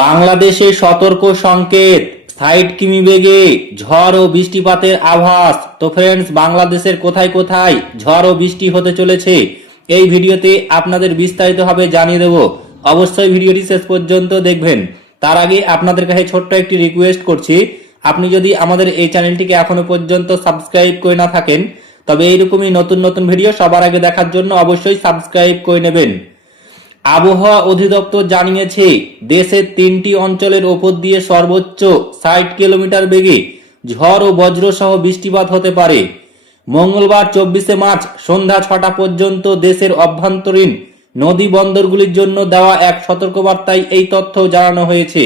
বাংলাদেশে সতর্ক সংকেত, ৬০ কিমি বেগে ঝড় ও বৃষ্টিপাতের আভাস। তো ফ্রেন্ডস, বাংলাদেশের কোথায় কোথায় ঝড় ও বৃষ্টি হতে চলেছে এই ভিডিওতে আপনাদের বিস্তারিতভাবে জানিয়ে দেব। অবশ্যই ভিডিওটি শেষ পর্যন্ত দেখবেন। তার আগে আপনাদের কাছে ছোট্ট একটি রিকোয়েস্ট করছি, আপনি যদি আমাদের এই চ্যানেলটিকে এখনো পর্যন্ত সাবস্ক্রাইব করে না থাকেন, তবে এইরকমই নতুন নতুন ভিডিও সবার আগে দেখার জন্য অবশ্যই সাবস্ক্রাইব করে নেবেন। আবহাওয়া অধিদপ্তর জানিয়েছে, দেশের ৩টি অঞ্চলের ওপর দিয়ে সর্বোচ্চ ৬০ কিলোমিটার বেগে ঝড় ও বজ্র সহ বৃষ্টিপাত হতে পারে। মঙ্গলবার ২৪শে মার্চ সন্ধ্যা ৬টা পর্যন্ত দেশের অভ্যন্তরীণ নদী বন্দরগুলির জন্য দেওয়া এক সতর্কবার্তায় এই তথ্য জানানো হয়েছে।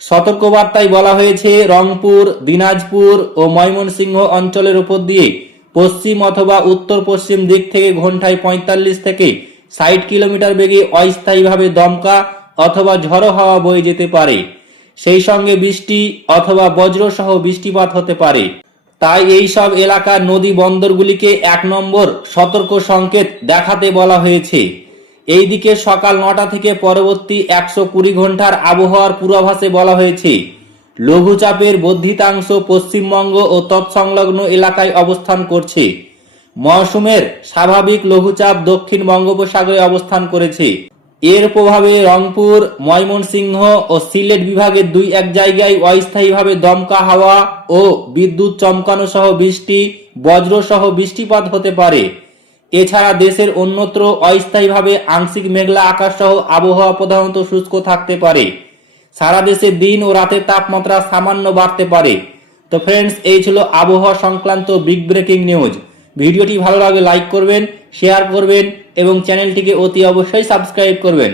সতর্কবার্তায় বলা হয়েছে, রংপুর, দিনাজপুর ও ময়মনসিংহ অঞ্চলের উপর দিয়ে পশ্চিম অথবা উত্তর পশ্চিম দিক থেকে ঘন্টায় ৪৫ থেকে ৬০ কিলোমিটার বেগে অস্থায়ীভাবে দমকা অথবা ঝড়ো হাওয়া বয়ে যেতে পারে। সেই সঙ্গে বৃষ্টি অথবা বজ্র সহ বৃষ্টিপাত হতে পারে। তাই এই সব এলাকার নদী বন্দরগুলিকে ১ নম্বর সতর্ক সংকেত দেখাতে বলা হয়েছে। এইদিকে সকাল ৯টা থেকে পরবর্তী ১২০ ঘন্টার আবহাওয়ার পূর্বাভাসে বলা হয়েছে, লঘুচাপের বর্ধিতাংশ পশ্চিমবঙ্গ ও তৎসংলগ্ন এলাকায় অবস্থান করছে। মৌসুমের স্বাভাবিক লঘুচাপ দক্ষিণ বঙ্গোপসাগরে অবস্থান করেছে। এর প্রভাবে রংপুর, ময়মনসিংহ ও সিলেট বিভাগের ২-১ জায়গায় অস্থায়ীভাবে দমকা হাওয়া ও বিদ্যুৎ চমকানো সহ বৃষ্টি, বজ্র সহ বৃষ্টিপাত হতে পারে। এছাড়া দেশের অন্যত্র অস্থায়ীভাবে আংশিক মেঘলা আকাশ সহ আবহাওয়া প্রধানত শুষ্ক থাকতে পারে। সারা দেশে দিন ও রাতের তাপমাত্রা সামান্য বাড়তে পারে। তো ফ্রেন্ডস, এই ছিল আবহাওয়া সংক্রান্ত বিগ ব্রেকিং নিউজ। ভিডিওটি ভালো লাগলে লাইক করবেন, শেয়ার করবেন এবং চ্যানেলটিকে অতি অবশ্যই সাবস্ক্রাইব করবেন।